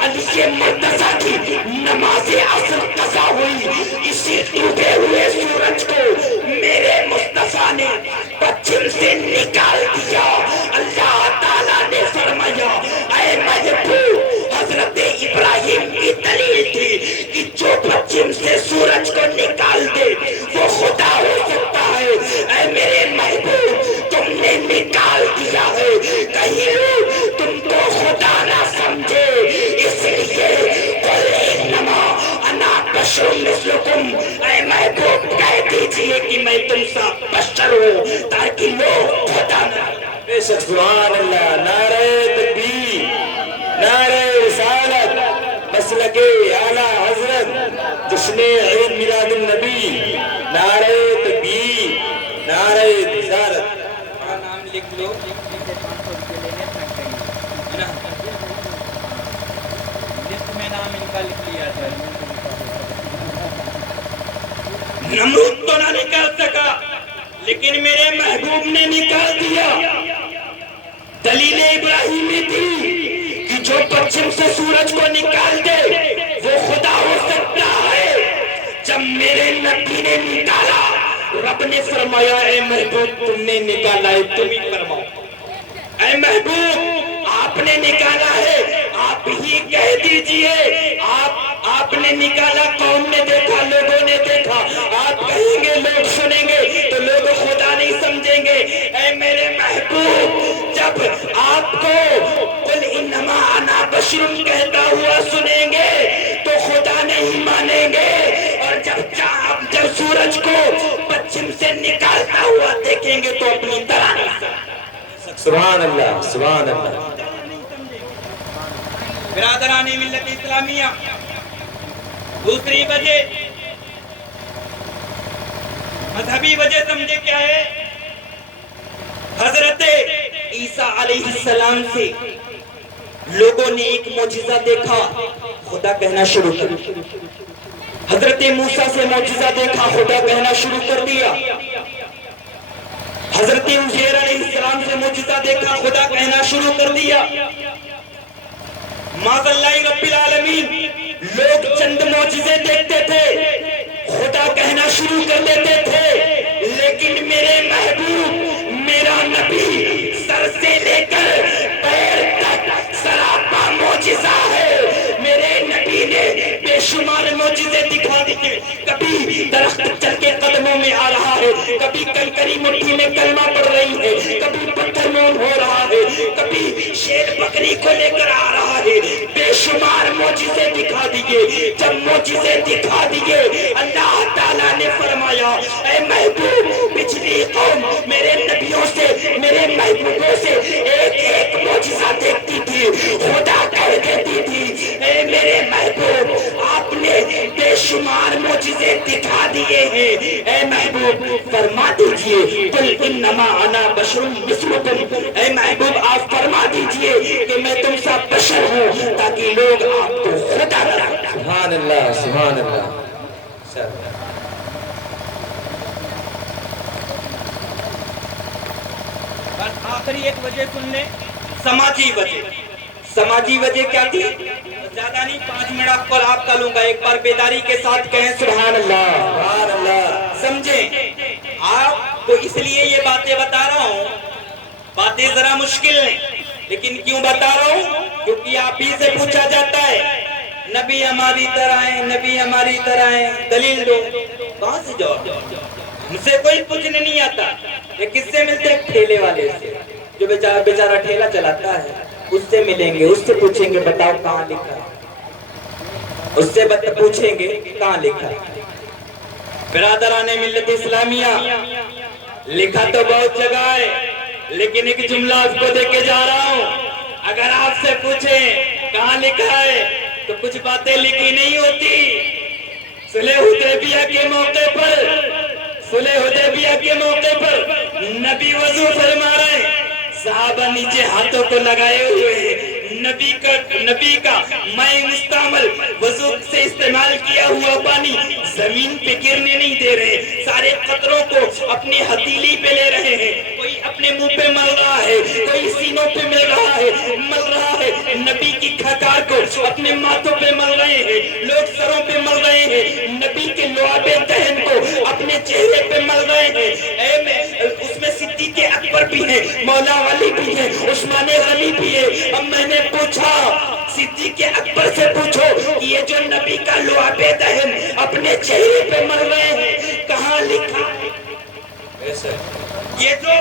علی مرتضیٰ کی نماز عصر قضا ہوئی, اسی ڈوبے ہوئے سورج کو میرے مصطفیٰ نے پچھم سے نکال دیا. اللہ تعالیٰ نے فرمایا اے محبوب, حضرت ابراہیم کی دلیل تھی کہ جو پچھم سے سورج کو نکال دے وہ خدا ہو سکتا ہے. اے میرے محبوب تم نے نکال دیا ہے, کہیں لوگ تم کو خدا نہ سمجھے, اس لیے قُلْ إِنَّمَا أَنَا بَشَرٌ مِثْلُكُمْ. اے محبوب کہہ دیجئے کہ میں تم سا بشر ہوں تاکہ لوگ خدا نہ. بے شک سبحان اللہ. نعرہ تکبیر, نعرہ رسالت, مسلک اعلیٰ حضرت, جشن عید میلاد النبی. نعرہ تکبیر, نعرہ رسالت. نام لکھ لو. لسٹ میں نام ان کا لکھ لیا جائے. نمرود تو نہ نکال سکا لیکن میرے محبوب نے نکال دیا. دلیل ابراہیمی تھی کہ جو پچھم سے سورج کو نکال دے وہ خدا ہو سکتا ہے. جب میرے نبی نے نکالا, رب نے فرمایا اے محبوب تم نے نکالا ہے, تم ہی فرماؤ. اے محبوب آپ نے نکالا ہے, آپ ہی کہہ دیجئے. آپ نے نکالا, قوم نے دیکھا, لوگوں نے دیکھا. آپ کہیں گے, لوگ سنیں گے تو لوگ خدا نہیں سمجھیں گے. اے میرے محبوب جب آپ کو قُلْ إِنَّمَا أَنَا بَشَرٌ کہتا ہوا سنیں گے تو خدا نہیں مانیں گے. اور جب سورج کو پچھم سے نکالتا ہوا دیکھیں گے تو اپنی طرح نہیں. سبحان اللہ, سبحان اللہ. برادران ملت اسلامیہ، دوسری وجہ مذہبی وجہ سمجھے کیا ہے؟ حضرت عیسیٰ علیہ السلام سے لوگوں نے ایک معجزہ دیکھا، خدا کہنا شروع کر دیا۔ حضرت موسیٰ سے معجزہ دیکھا، خدا کہنا شروع کر دیا۔ حضرت عزیر علیہ السلام سے معجزہ دیکھا، خدا کہنا شروع کر دیا۔ معاذ اللہ رب العالمین، لوگ چند معجزے دیکھتے تھے، خدا کہنا شروع کر دیتے تھے، لیکن میرے محبوب، میرا نبی سر سے لے کر پیر تک سراپا معجزہ ہے۔ میرے نبی نے بے شمار معجزے دکھا دیے، کبھی درخت چل کے قدموں میں آ رہا ہے، کبھی کنکری مٹھی میں کلمہ پڑھ رہی ہے، کبھی پتھر مون ہو رہا ہے، کبھی شیر بکری کو لے کر آ رہا ہے، بے شمار معجزے دکھا دیے۔ جب معجزے دکھا دیے، اللہ تعالیٰ نے فرمایا، اے محبوب، پچھلی قوم میرے نبیوں سے، میرے محبوبوں سے ایک ایک معجزہ دیکھتی تھی، خدا کہہ دیتی تھی، اے میرے محبوب، آپ نے بے شمار معجزے دکھا دیے ہیں، اے محبوب فرما دیجئے، قل انما انا بشر مثلکم، اے محبوب آپ فرما دیجئے کہ میں تم سا بشر ہوں، تاکہ لوگ آپ کو خدا کریں۔ سبحان اللہ، سبحان اللہ۔ بس آخری ایک وجہ سن لیں، سماجی وجہ۔ سماجی وجہ کیا تھی؟ زیادہ نہیں، 5 منٹ آپ کا لوں گا، ایک بار بیداری کے ساتھ کہیں سبحان اللہ، سبحان اللہ۔ سمجھیں، آپ کو اس لیے یہ باتیں بتا رہا ہوں، باتیں ذرا مشکل ہیں، لیکن کیوں بتا رہا ہوں؟ کیونکہ آپ ہی سے پوچھا جاتا ہے، نبی ہماری طرح ہیں، نبی ہماری طرح ہیں، دلیل دو، کہاں سے جواب؟ ہم سے کوئی پوچھنے نہیں آتا، یہ کس سے ملتے ہیں؟ ٹھیلے والے سے، جو بیچارہ ٹھیلا چلاتا ہے، اس سے ملیں گے، اس سے پوچھیں گے بتاؤ کہاں لکھا ہے، اس سے پوچھیں گے کہاں لکھا ہے۔ برادران ملت اسلامیہ، لکھا تو بہت جگہ ہے، لیکن ایک جملہ آپ کو دے کے جا رہا ہوں، اگر آپ سے پوچھیں کہاں لکھا ہے تو کچھ باتیں لکھی نہیں ہوتی۔ صلح حدیبیہ کے موقع پر، صلح حدیبیہ کے موقع پر نبی وضو فرما رہے ہیں، صحابہ نیچے ہاتھوں کو لگائے ہوئے ہیں، نبی کا مائع مستعمل وضو سے استعمال کیا ہوا پانی زمین پہ گرنے نہیں دے رہے، سارے قطروں کو اپنی ہتھیلی پہ لے رہے ہیں، کوئی اپنے منہ پہ مل رہا ہے، کوئی سینوں پہ مل رہا ہے، نبی کی کھکار کو اپنے ماتھوں پہ مل رہے ہیں، لوگ سروں پہ مل رہے ہیں، نبی کے لعاب دہن کو اپنے چہرے پہ مل رہے ہیں۔ اس میں صدیق اکبر بھی ہیں، مولا علی بھی ہیں، عثمان غنی بھی ہے۔ اب میں نے پوچھا، صدیق اکبر سے پوچھو کہ یہ جو نبی کا لعاب دہن اپنے چہرے پہ مل رہے ہیں کہاں لکھا ہے؟ یہ جو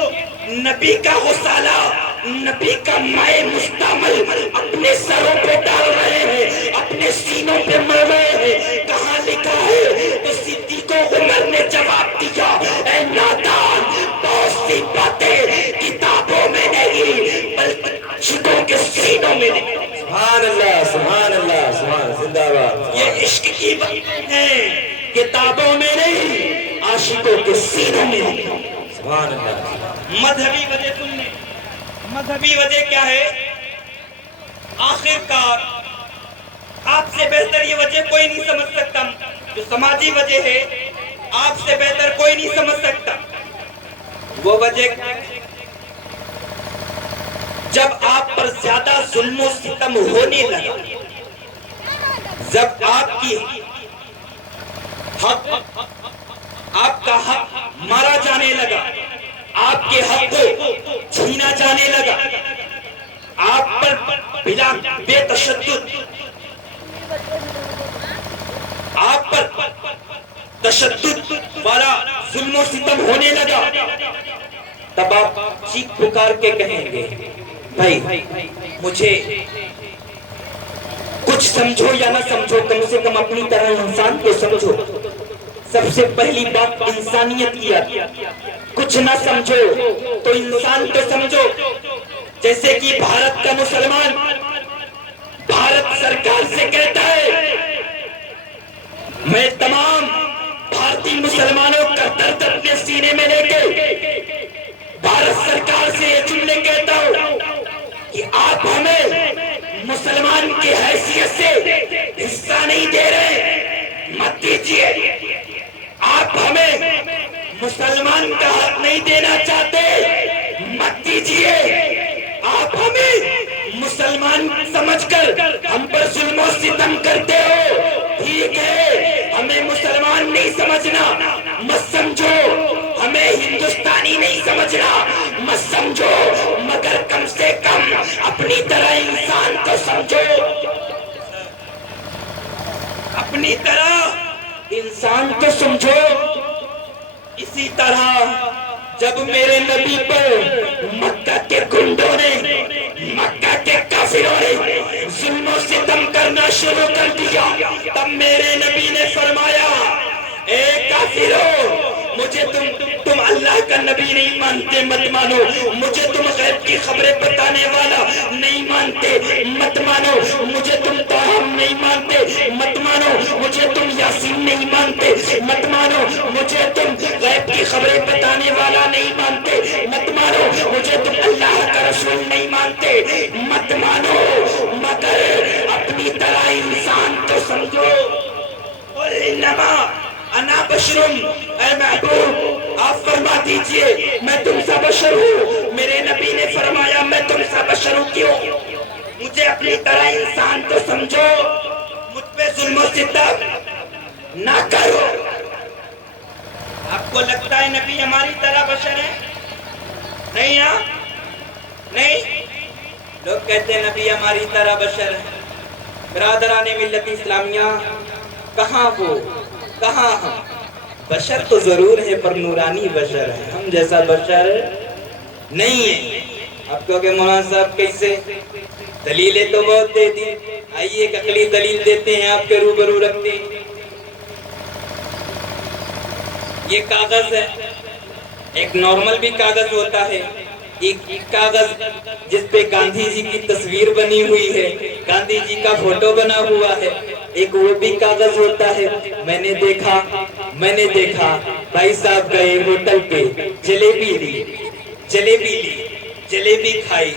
نبی کا غسالہ، نبی کا مائع مستعمل اپنے سروں پہ ڈال رہے ہیں، اپنے سینوں پہ مل رہے ہیں، کہاں لکھا ہے؟ تو صدیق عمر نے جواب دیا، اے نادان، بہت سی باتیں کتابوں میں نہیں بلکہ عاشقوں کے سینوں میں نہیں۔ سبحان اللہ، سبحان اللہ، سبحان زندہ باد۔ یہ عشق کی باتیں ہیں، کتابوں میں نہیں، عاشقوں کے سینوں میں نہیں۔ سبحان اللہ۔ مذہبی وجہ سننے، مذہبی وجہ کیا ہے؟ آخر کار آپ سے بہتر یہ وجہ کوئی نہیں سمجھ سکتا، جو سماجی وجہ ہے آپ سے بہتر کوئی نہیں سمجھ سکتا۔ وہ وجہ جب آپ پر زیادہ ظلم و ستم ہونے لگا، جب آپ کا حق مارا جانے لگا، آپ کے حق کو چھینا جانے لگا، آپ پر بلا بے تشدد، آپ پر تشدد والا ظلم و ستم ہونے لگا، تب آپ چیخ پکار کے کہیں گے، بھائی مجھے کچھ سمجھو یا نہ سمجھو، کم سے کم اپنی طرح انسان کو سمجھو۔ سب سے پہلی بات انسانیت کی آتی ہے، کچھ نہ سمجھو تو انسان تو سمجھو۔ جیسے کہ بھارت کا مسلمان بھارت سرکار سے کہتا ہے میں تمام بھارتی مسلمانوں کا درد اپنے سینے میں لے کے بھارت سرکار سے یہ جملے کہتا ہوں کہ آپ ہمیں مسلمان کی حیثیت سے حصہ نہیں دے رہے، مت دیجیے۔ آپ ہمیں مسلمان کا حق نہیں دینا چاہتے، مت دیجیے۔ آپ ہمیں مسلمان سمجھ کر ہم پر ظلم و ستم کرتے ہو، ٹھیک ہے، ہمیں مسلمان نہیں سمجھنا، مت سمجھو، ہمیں ہندوستانی نہیں سمجھنا، مت سمجھو، مگر کم سے کم اپنی طرح انسان کو سمجھو، اپنی طرح انسان کو سمجھو۔ اسی طرح جب میرے نبی پر مکہ کے گنڈوں نے، مکہ کے کافروں نے ظلم و ستم کرنا شروع کر دیا، تب میرے نبی نے فرمایا اے کافروں، مجھے تم اللہ کا نبی نہیں مانتے، مت مانو، مجھے تم غیب کی خبریں بتانے والا نہیں مانتے، مت مانو، مجھے تم توہم نہیں مانتے، مت مانو، مجھے تم یاسین نہیں مانتے، مت مانو، مجھے تم غیب کی خبریں بتانے والا نہیں مانتے، مت مانو، مجھے تم اللہ کا رسول نہیں مانتے، مت مانو، مگر اپنی طرح انسان تو سمجھو۔ قل انما انا بشرم، اے محبوب آپ فرما دیجئے میں تم سا بشر ہوں۔ میرے نبی نے فرمایا میں تم سا بشر ہوں، کیوں؟ مجھے اپنی طرح انسان تو سمجھو، مجھ پہ ظلم و ستم نہ کرو۔ آپ کو لگتا ہے نبی ہماری طرح بشر ہے؟ نہیں نا؟ نہیں؟ لوگ کہتے ہیں نبی ہماری طرح بشر ہے۔ برادران ملت اسلامیہ، کہاں وہ کہاں ہم؟ بشر تو ضرور ہے پر نورانی بشر ہے، ہم جیسا بشر نہیں ہے۔ آپ کہو کہ مولانا صاحب کیسے؟ دلیلیں تو بہت دے دی، آئیے ایک عقلی دلیل دیتے ہیں، آپ کے روبرو رکھتے ہیں۔ یہ کاغذ ہے، ایک نارمل بھی کاغذ ہوتا ہے، ایک کاغذ جس پہ گاندھی جی کی تصویر بنی ہوئی ہے، گاندھی جی کا فوٹو بنا ہوا ہے، ایک وہ بھی کاغذ ہوتا ہے۔ میں نے دیکھا بھائی صاحب گئے ہوٹل پہ، جلیبی کھائی،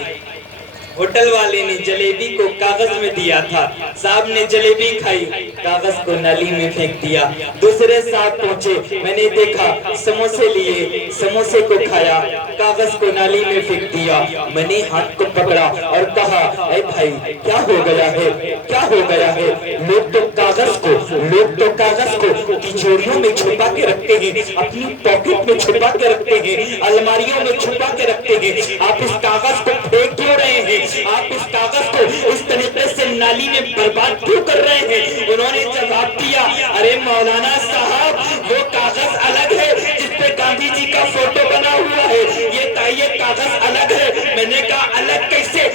ہوٹل والے نے جلیبی کو کاغذ میں دیا تھا، صاحب نے جلیبی کھائی، کاغذ کو نالی میں پھینک دیا۔ دوسرے صاحب پہنچے، میں نے دیکھا سموسے لیے، سموسے کو کھایا، کاغذ کو نالی میں پھینک دیا۔ میں نے ہاتھ کو پکڑا اور کہا اے بھائی کیا ہو گیا ہے؟ لوگ تو کاغذ کو تجوریوں میں چھپا کے رکھتے ہیں، اپنی پاکٹ میں چھپا کے رکھتے ہیں، الماریوں میں چھپا کے رکھتے ہیں، آپ اس کاغذ کو پھینک کیوں رہے ہیں؟ آپ اس کاغذ کو اس طریقے سے نالی میں برباد کیوں کر رہے ہیں؟ انہوں نے جواب دیا ارے مولانا صاحب وہ کاغذ الگ ہے جس پہ گاندھی جی کا فوٹو بنا ہوا ہے، یہ کاغذ الگ ہے۔ میں نے کہا الگ کیسے؟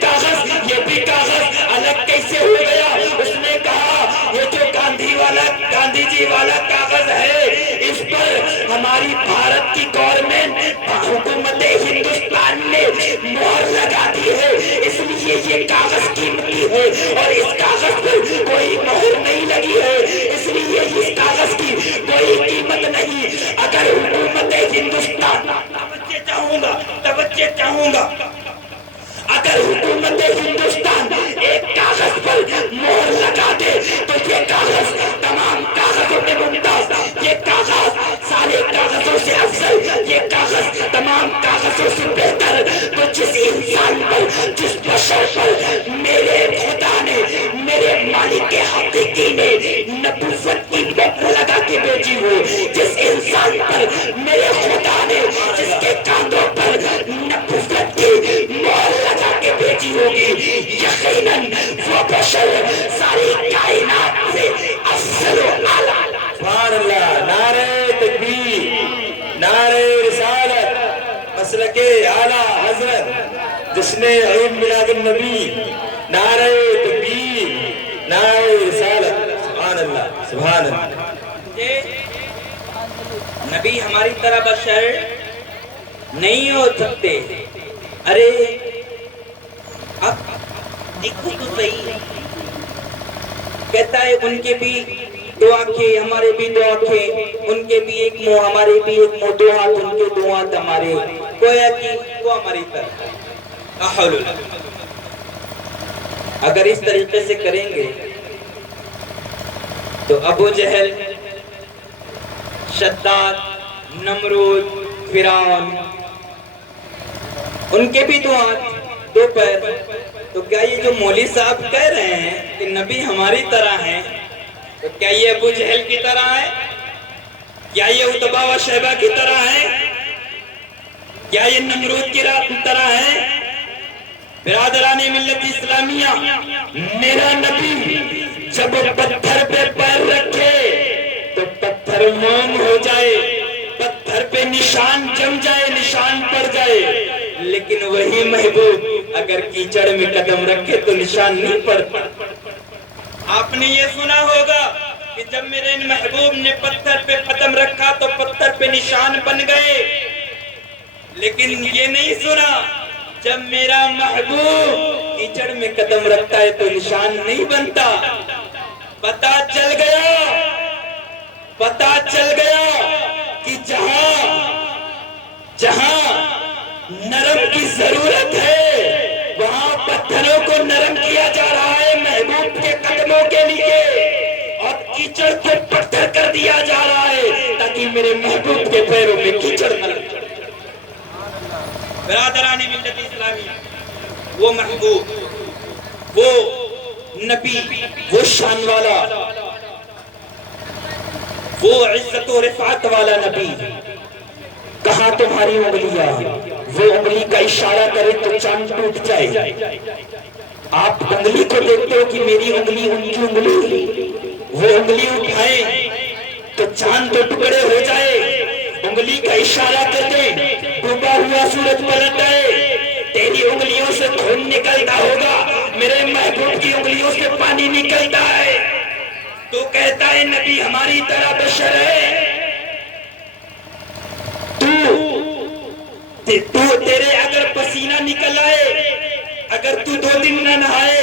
کاغذ یہ بھی کاغذ الگ کیسے ہو گیا؟ اس نے کہا یہ جو گاندھی جی والا کاغذ ہے اس پر ہماری بھارت کی گورنمنٹ حکومت ہندوستان نے مہر لگا دی ہے، اس لیے یہ کاغذ قیمتی ہے، اور اس کاغذ پر کوئی مہر نہیں لگی ہے، اس لیے اس کاغذ کی کوئی قیمت نہیں۔ اگر حکومت ہندوستان توجہ چاہوں گا اگر حکومت ہندوستان ایک کاغذ پر مہر لگا دے تو یہ کاغذ تمام کاغذوں میں ممتاز، یہ کاغذ سارے کاغذوں سے افضل، یہ کاغذ تمام کاغذوں سے بہتر، تو جس انسان پر، جس بشر پر میرے خدا نے، میرے مالک حقیقی نے نبوت کی مہر لگا کے بھیجی ہو، جس انسان پر میرے خدا نے، جس کے کاندھوں پر نبوت کی مہر لگا کے بھیجی ہوگی، یقیناً وہ بشر ساری کائنات سے افضل و اعلیٰ۔ سبحان اللہ، نعرہ تکبیر، نعرہ رسالت، مسلک اعلیٰ حضرت جشن عید میلاد النبی، نعرہ تکبیر، نعرہ رسالت، سبحان اللہ، سبحان اللہ۔ نبی ہماری طرح بشر نہیں ہو سکتے۔ ارے اب دیکھو تو صحیح، کہتا ہے ان کے بھی دو آنکھیں ہمارے بھی دو آنکھیں، ان کے بھی ایک منہ ہمارے بھی ایک منہ، دو ہاتھ ان کے دو ہاتھ ہمارے، گویا کہ وہ ہماری طرح ہے۔ اگر اس طریقے سے کریں گے تو ابو جہل، شداد، نمرود، فرعون، ان کے بھی دو ہاتھ دو پیر، تو کیا یہ جو مولوی صاحب کہہ رہے ہیں کہ نبی ہماری طرح ہیں، تو کیا یہ ابو جہل کی طرح ہے؟ کیا یہ عتبہ و شیبہ کی طرح ہے؟ کیا یہ نمرود کی طرح ہے؟ برادران ملت اسلامیہ، میرا نبی جب پتھر پہ پیر رکھے تو پتھر موم ہو جائے، پتھر پہ نشان جم جائے، نشان پڑ جائے، لیکن وہی محبوب اگر کیچڑ میں قدم رکھے تو نشان نہیں پڑتا۔ آپ نے یہ سنا ہوگا کہ جب میرے محبوب نے پتھر پہ قدم رکھا تو پتھر پہ نشان بن گئے، لیکن یہ نہیں سنا جب میرا محبوب کیچڑ میں قدم رکھتا ہے تو نشان نہیں بنتا۔ پتہ چل گیا کہ جہاں نرم کی ضرورت ہے وہاں پتھروں کو نرم کیا جا رہا ہے محبوب کے قدموں کے لیے، اور کیچڑ کو پتھر کر دیا جا رہا ہے تاکہ میرے محبوب کے پیروں میں کیچڑ نہ لگے۔ برادران ملت اسلامی، وہ محبوب، وہ نبی، وہ شان والا، وہ عزت و رفعت والا نبی، کہاں تمہاری انگلیاں؟ وہ انگلی کا اشارہ کرے تو چاند ٹوٹ جائے۔ آپ انگلی کو دیکھتے ہو کہ میری انگلی ان کی انگلی، وہ انگلی اٹھائیں تو چاند تو ٹکڑے ہو جائے۔ انگلی کا اشارہ کرتے ڈوبا ہوا سورج پلٹ جائے۔ تیری انگلیوں سے خون نکلتا ہوگا، میرے محبوب کی انگلیوں سے پانی نکلتا ہے، تو کہتا ہے نبی ہماری طرح بشر ہے۔ تیرے اگر پسینہ نکل آئے، اگر تو 2 دن نہ نہائے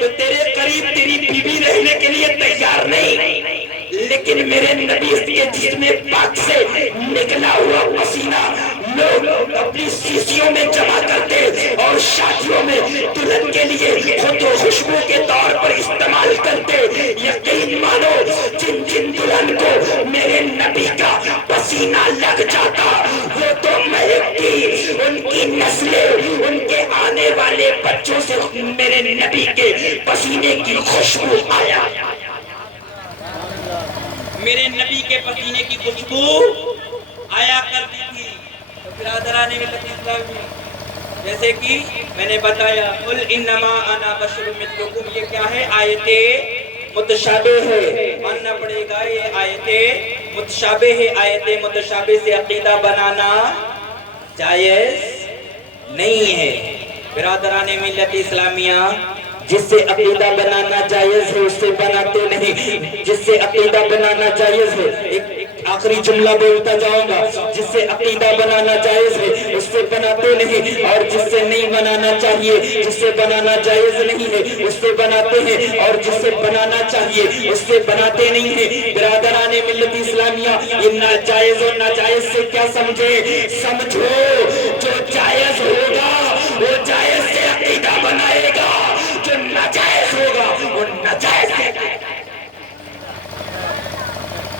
تو تیرے قریب تیری بیوی رہنے کے لیے تیار نہیں، لیکن میرے نبی کے جسم پاک سے نکلا ہوا پسینہ لوگ اپنی سیسیوں میں جمع کرتے اور شادیوں میں دلہن کے لیے خود و خوشبو کے طور پر استعمال کرتے۔ یقین مانو جن دلہن کو میرے نبی کا پسینہ لگ جاتا وہ تو مہکتی، ان کی نسلیں، ان کے آنے والے بچوں سے میرے نبی کے پسینے کی خوشبو آیا، میرے نبی کے پسینے کی خوشبو آیا کرتی تھی۔ تو برادران ملت اسلامی، جیسے کہ میں نے بتایا قل انما انا بشر مثلکم، یہ کیا ہے؟ آیت متشابہ ہے، ماننا پڑے گا یہ آیت متشابہ ہے۔ آیت متشابہ سے عقیدہ بنانا جائز نہیں ہے۔ برادران ملت اسلامیہ، جس سے عقیدہ بنانا جائز ہے اس سے بناتے نہیں، جس سے عقیدہ بنانا جائز ہے، ایک آخری جملہ بولتا جاؤں گا، جس سے عقیدہ بنانا جائز ہے اس سے بناتے نہیں، اور جس سے نہیں بنانا چاہیے، جس سے بنانا جائز نہیں ہے اس سے بناتے ہیں، اور جس سے بنانا چاہیے اس سے بناتے نہیں ہیں۔ برادران ملت اسلامیہ، یہ ناجائز اور ناجائز سے کیا سمجھو جو جائز ہوگا وہ جائز سے عقیدہ بنائے گا، جو ناجائز ہوگا وہ ناجائز ہے۔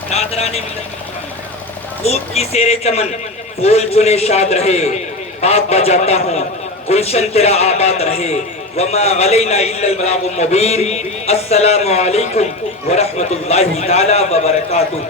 برادران ملت، خوب کی سیر چمن، پھول چنے شاد رہے، باغ بجاتا ہوں گلشن تیرا آباد رہے، وما علینا الا البلاغ المبین۔ السلام علیکم ورحمۃ اللہ تعالی وبرکاتہ۔